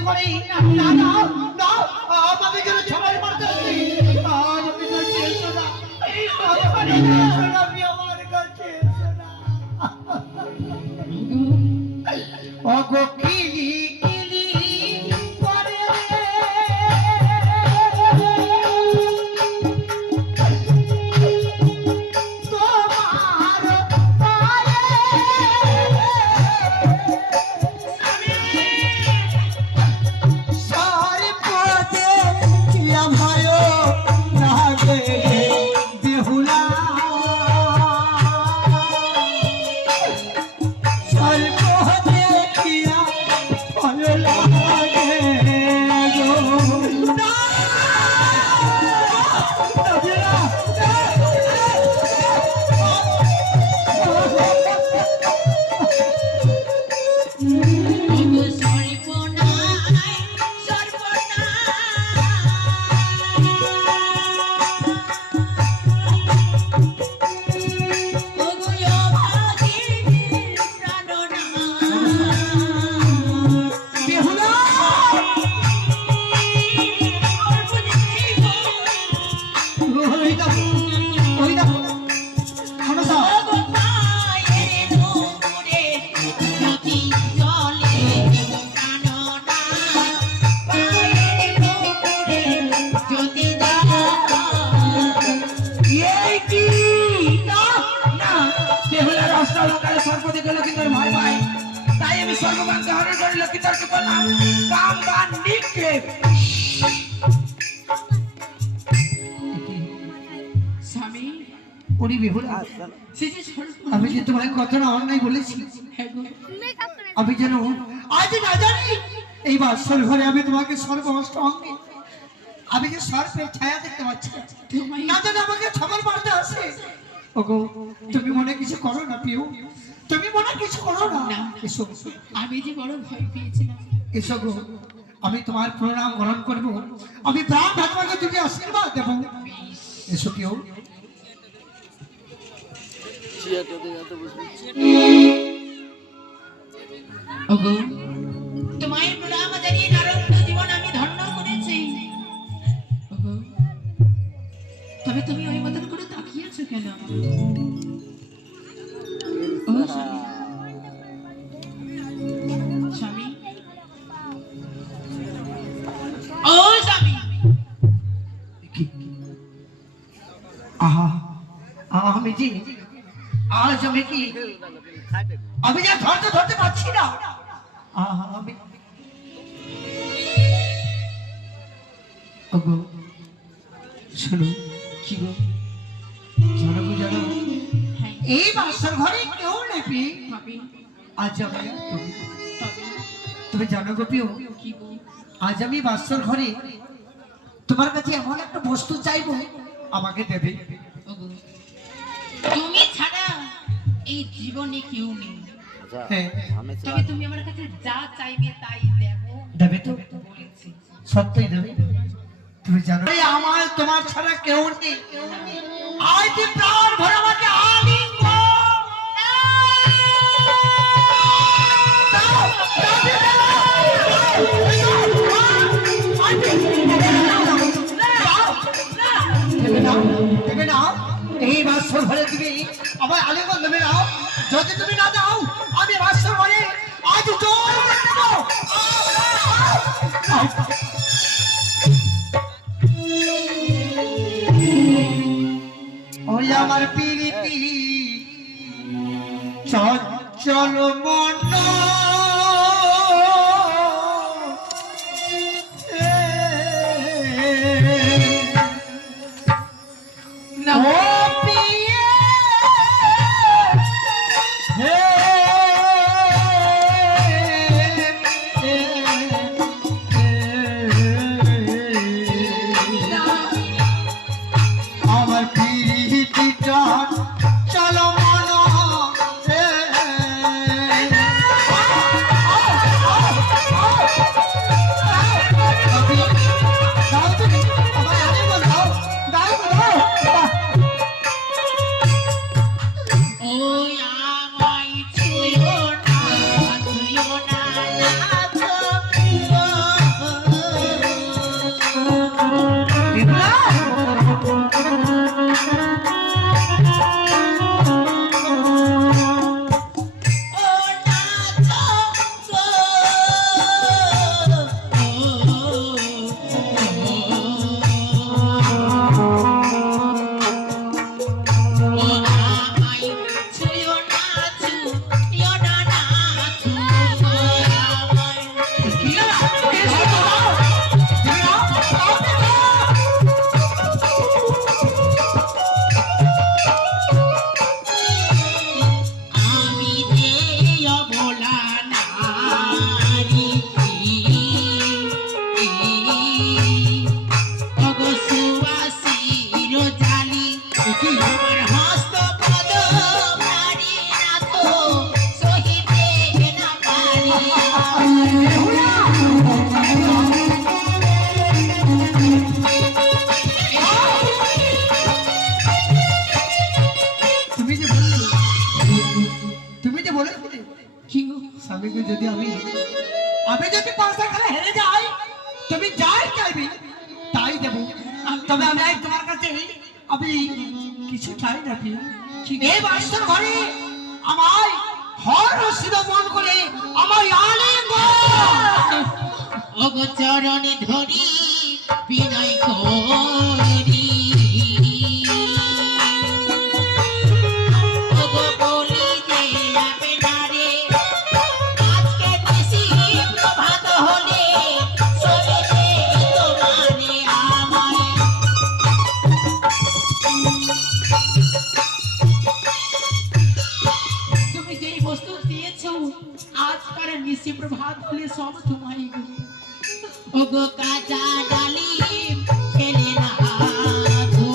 যেতে পারি না না না আমাকে যেন সবাই মারতে আসি আপনি কাছে এসো না আপনি আমার কাছে এসো না অগো কিলি কিলি করে আমি যে তোমার কথাটা অন্যায় বলেছি আমি যেন আজ না জানি এই বাসর ঘরে আমি তোমাকে সর্বনষ্ট অঙ্গে আমি যে সর্পের ছায়া দেখতে পাচ্ছি না জানি আমাকে ছবল মারতে আসে ওগো তুমি মনে কিছু করো না পিউ তুমি মনে কিছু করো না এসো আমি যে বড় ভয় পেয়েছিলাম এসো গো আমি তোমার প্রণাম গ্রহণ করব আমি প্রাণ ভাতমাকে তুমি আশীর্বাদ দেব এসো পিউ ওগো তোমায় প্রণাম জানিয়ে নরক জীবন আমি ধন্য করেছি ওগো তবে তুমি ওই মতন করে তাকিয়েছো কেন ও স্বামী ও স্বামী আহা আমি জি আজ আমি কি আমি যা ধরতে পারছি না আমি ওগো শোনো কি গো জানো গো জানো এই বাসর ঘরে কেউ নেই আজ আমি তুমি জানো গো পিও কি গো আজ আমি বাসর ঘরে তোমার কাছে এমন একটা বস্তু চাইবো আমাকে দেবে তুমি ছাড়া এই জীবনে কেউ নেই তবে তুমি আমার কাছে যা চাইবে তাই দেবে তো বলেছি সত্যই দেবে তুমি জানো আমার তোমার ছাড়া কেউ নেই আজ প্রাণ ভরে আমাকে আলিঙ্গ দেবে না এই বাসর ঘরে তুমি আমার আলিঙ্গন দেবে না যদি তুমি না দাও আমি বাসর ঘরে আজ জোর করে দেব ওই আমার প্রীতি চঞ্চল মন আমার প্রীতি চঞ্চল মন যাই চাইবে তাই দেব। তবে আমি তোমার কাছে আমি কিছু চাই না প্রিয়। এই বাসর ঘরে আমায় হর রসিদ মন করে আমার চরণে ধরি বিনয় করি বলি যে আপনারে আজকে বেশি প্রভাত হলে চলে তোমারে আমায়। তুমি যেই বস্তু দিয়েছ আজকার নিশি প্রভাত হলে সব তোমারই গো। ওগো কাঁচা ডালিম খেলে না গো,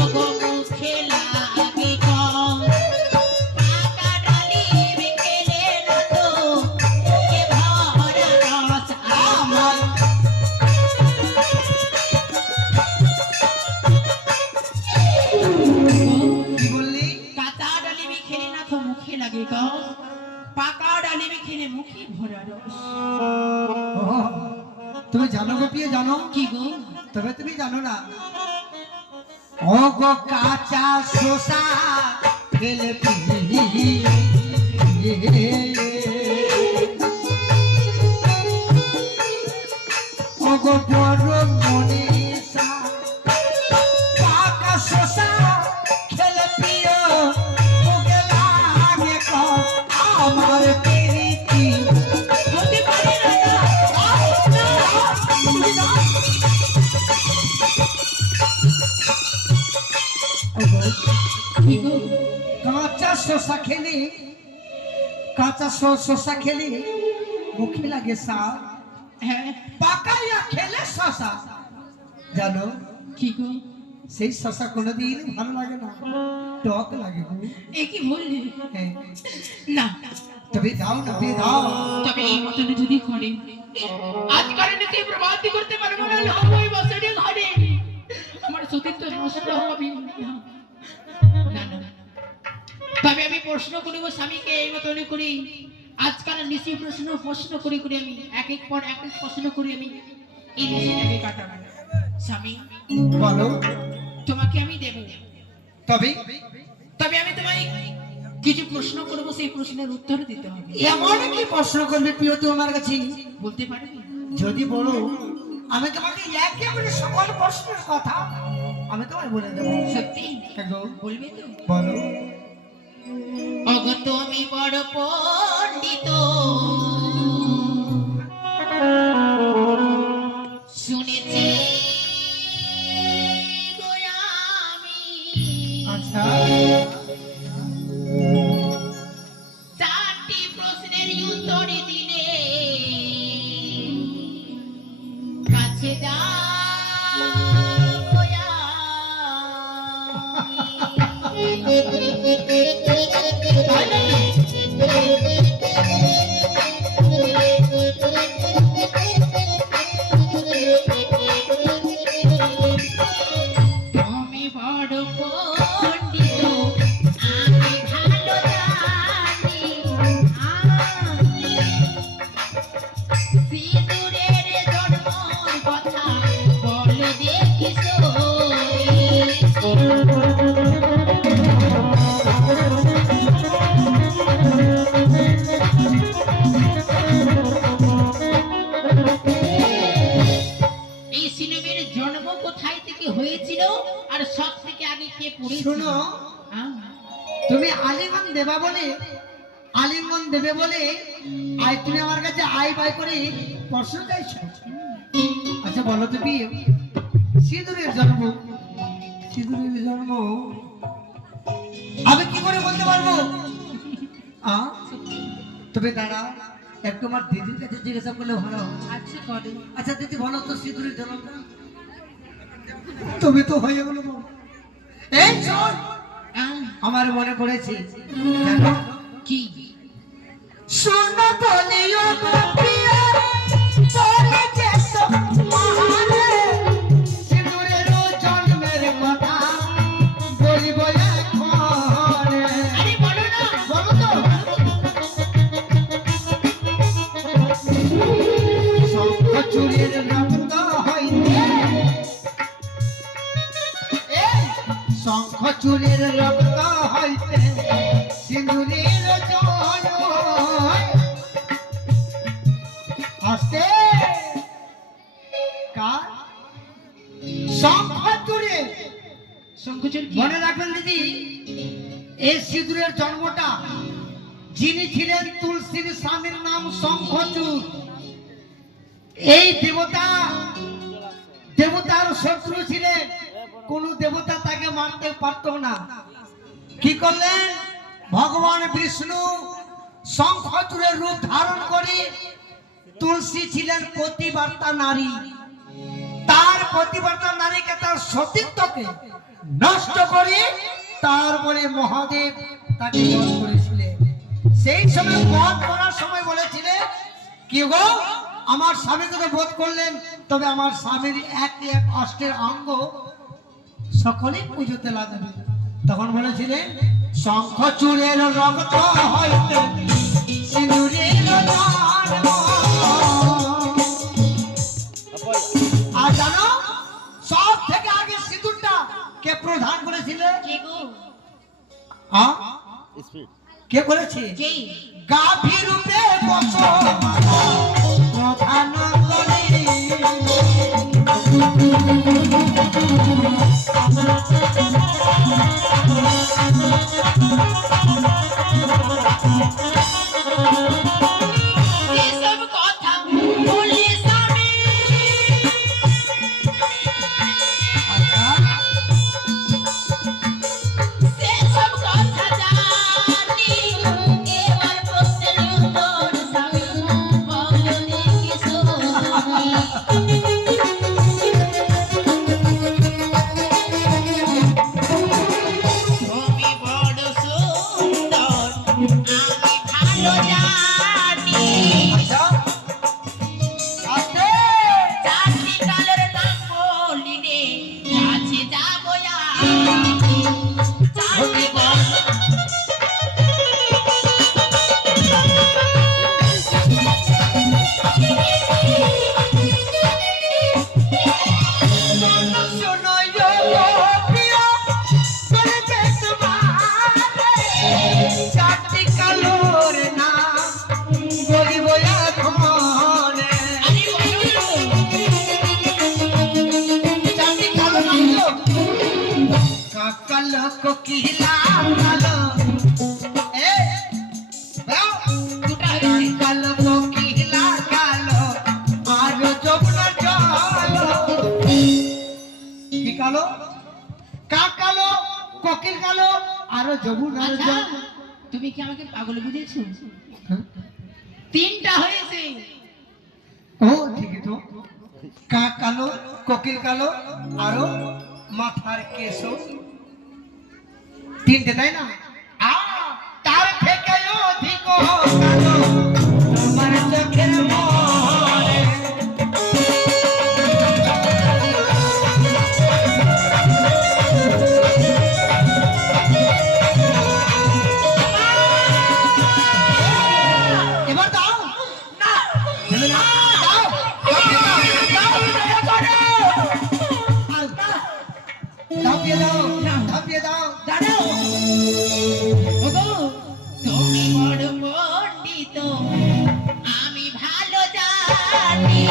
ওগো মুখে লাগে কম, পাকা ডালিম খেলে না তো মুখে ভরা রস আমার। কি বললি? কাঁচা ডালিম খেলে না তো মুখে লাগে কম, পাকা ডালিম খেলে মুখে ভরা রস। তুমি জানো গো প্রিয়, জানো কি গো? তবে তুমি জানো না ও গো কাঁচা শোষা খেলে ও গো বড় মনীষা পাকা শোষা খেলে প্রিয় মুখে লাগে কম আমার প্রীতি। হতে পারে না না। কি গো? কাঁচা শসা খেলে কাঁচা শসা খেলে মুখে লাগে সাপ, হ্যাঁ পাকাইয়া খেলে শসা জানো কি গো? সেই শসা কোনোদিন ভালো লাগে না, টক লাগে গো। এ কি বললি? হ্যাঁ, না তবে দাও না বে দাও। তবে এই মতন যদি করে আজকাল নিতে প্রভাতি করতে পারবো না, লবই বছরে ঘরে আমার সতীত্ব নষ্ট হবে না। না তবে আমি প্রশ্ন করিব স্বামীকে এই মতন করি। আজকাল নিশ্চয়ই প্রশ্ন করে করে আমি এক এক পর এক এক প্রশ্ন করি আমি এই নিশিটাকে কাটাবো। স্বামী বলো তোমাকে আমি দেব, তবে তবে আমি তোমায় কিছু প্রশ্ন করবো, সেই প্রশ্নের উত্তর দিতে হবে। এমন কি প্রশ্ন করবে প্রিয় তোমার কাছে? বলতে পারবি? যদি বলো আমি তোমাকে একেবারে সকল প্রশ্নের কথা আমি তোমায় বলে দেবো। সত্যি গো বলবে তো? বলো। অগো তুমি বড় পণ্ডিত শুনেছি গো আমি। আচ্ছা চারটি প্রশ্নের উত্তর দিলে কাছে যা তুমি বড় পণ্ডিত আমি ভালো জানি, সিঁদুরের জন্মর কথা বলো দেখি এই সিনেমের জন্ম কোথায় থেকে হয়েছিল আর সব থেকে আগে কে পড়েছিল? শোনো, তুমি আলিঙ্গন দেবা বলে আলিঙ্গন দেবে বলে আই তুমি আমার কাছে আই বাই করে প্রশ্ন চাইছো। আচ্ছা বলো তো কি সিঁদুরের জন্ম, সিঁদুরের জন্ম আমি কি করে বলতে পারবো? তবে দাঁড়া একটু আমার দিদির কাছে জিজ্ঞাসা করলে ভালো। আচ্ছা করে। আচ্ছা দিদি বলো তো সিঁদুরের জন্মটা। তবে তো হয়ে গেল। এই শোন, আমার মনে পড়েছে জানো কি? শোন বলিও গো প্রিয়া বলে যে মহানে সিঁদুরের জন্মের কথা বলিব এখন। আরে বলো না। বলো তো। সিঁদুরের রক্ত হইতে শঙ্খ চুরের রক্ত হইতে সিঁদুরের জল আসতে কার শঙ্খ চুরে শঙ্খচূড় কি? মনে রাখবেন দিদি, এই সিঁদুরের জন্মটা যিনি ছিলেন তুলসীর স্বামীর নাম শঙ্খচূড়। এই দেবতার শত্রু ছিলেন, কোন দেবতা তাকে মারতে পারত না। কি করলেন? ভগবান বিষ্ণু শঙ্খচূড়ের রূপ ধারণ করে, তুলসী ছিলেন পতিব্রতা নারী, তার পতিব্রতা নারীকে তার সতীত্বকে নষ্ট করে তারপরে মহাদেব তাকে বধ করেছিলেন। সেই সময় বধ করার সময় বলেছিলেন, কি গো আমার স্বামীকে তো বধ করলেন, তবে আমার স্বামীর এক এক অষ্টের অঙ্গ সকলে পুজোতে লাগবে। তখন বলেছিলেন শঙ্খচূড়ের রক্ত হইতে সিঁদুরের জন্ম। আর জানো সব থেকে আগে সিঁদুরটা কে প্রদান করেছিলেন? কে গো? কে করেছে? কে? গাভী রূপে প্রধান করে এসব কথা বলে স্বামী সেসব কথা জানি এবার প্রশ্নের উত্তর স্বামী বলো দেখি শুনি। তুমি বড় সুন্দর আমি ভালো জানি চারটি কালের নাম বলি রে কাছে যাবো আমি চারটি চারটি কালোর নাম বলিব এখন। চারটি কালো নাম কালো কোকিলা কালো কালো কোকিলা কালো আর যমুনা জল। কি কালো? কালো কোকিল কালো আর যমুনার আচ্ছা, জল। তুমি কি আমাকে পাগল বুঝেছো? তিনটা হয়েছে। ও ঠিক তো, কালো কোকিল কালো আরো মাথার কেশো, তিনটে তাই না? তার থেকে অধিক কালো তোমার চোখের মনে। এবার দাও না, দেবে না? দাও, ধাপিয়ে দাও, ধাপিয়ে দাও। দাঁড়াও ওগো, তুমি বড় পণ্ডিত আমি ভালো জানি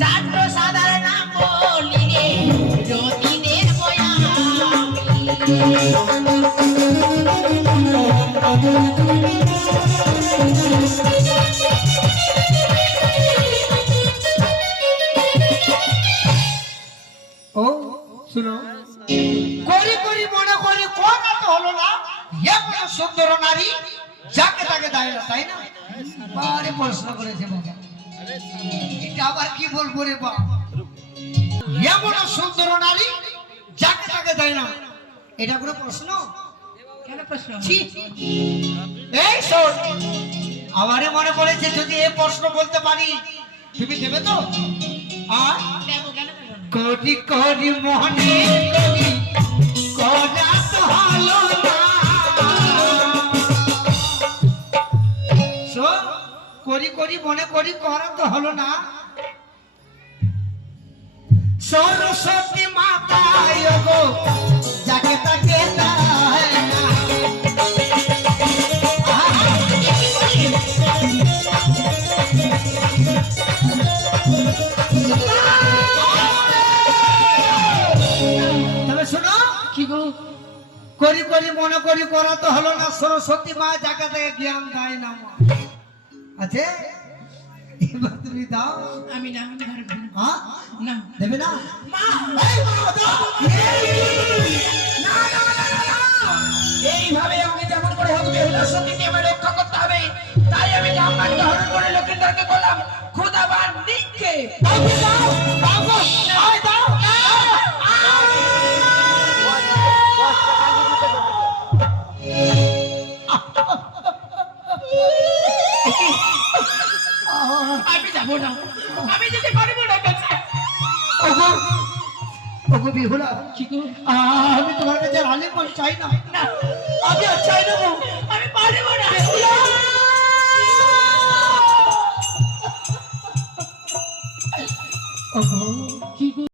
চাট্ট সাদার নাম বলি রে যতীনের ও শুনো, করি করি মনে করি কথা তো হলো না, এমন সুন্দর নারী যাকে তাকে দেয় না, তাই না? বারে প্রশ্ন করেছে বাবা, এটা আবার কি বলবো রে বাবা? এমন সুন্দর নারী যাকে তাকে দেয় না, এটা কোনো প্রশ্ন? কেন প্রশ্ন? ছি! এই শোন, আমারে মনে পড়েছে যদি এই প্রশ্ন বলতে পারি তুমি দেবে তো? আর দেবো, কেন দেবো না? করি করি মনে করি করা তো হলো না। শোন, করি করি মনে করি করা তো হলো না। সরস্বতী মাতায় গো যাকে তাকে দেয় না। তবে শোনো, কি গো? করি করি মনে করি করা তো হলো না। সরস্বতী মা যাকে তাকে জ্ঞান দেয় না মা। আছে এবার তুমি দাও। আমি না, আমি পারবো না। হ্যাঁ না দেবে না? মা, এই মা দাও। না না না না না, এইভাবে আমাকে যেমন করে হোক বেহুলা সতীকে আমার রক্ষা করতে হবে। তাই আমি জাম্বান ধরন করে লোকের দরকে করলাম খুদাবান দিককে দাও দাও দাও গো, আয় দাও। আমি যাবো না, আমি যেতে পারবো না কাছে। ওগো ওগো বিহুলা, কি গো? আমি তোমার কাছে আলিঙ্গন চাই না। না আমি আর চাই না গো। আমি পারবো না। ওগো কি গো?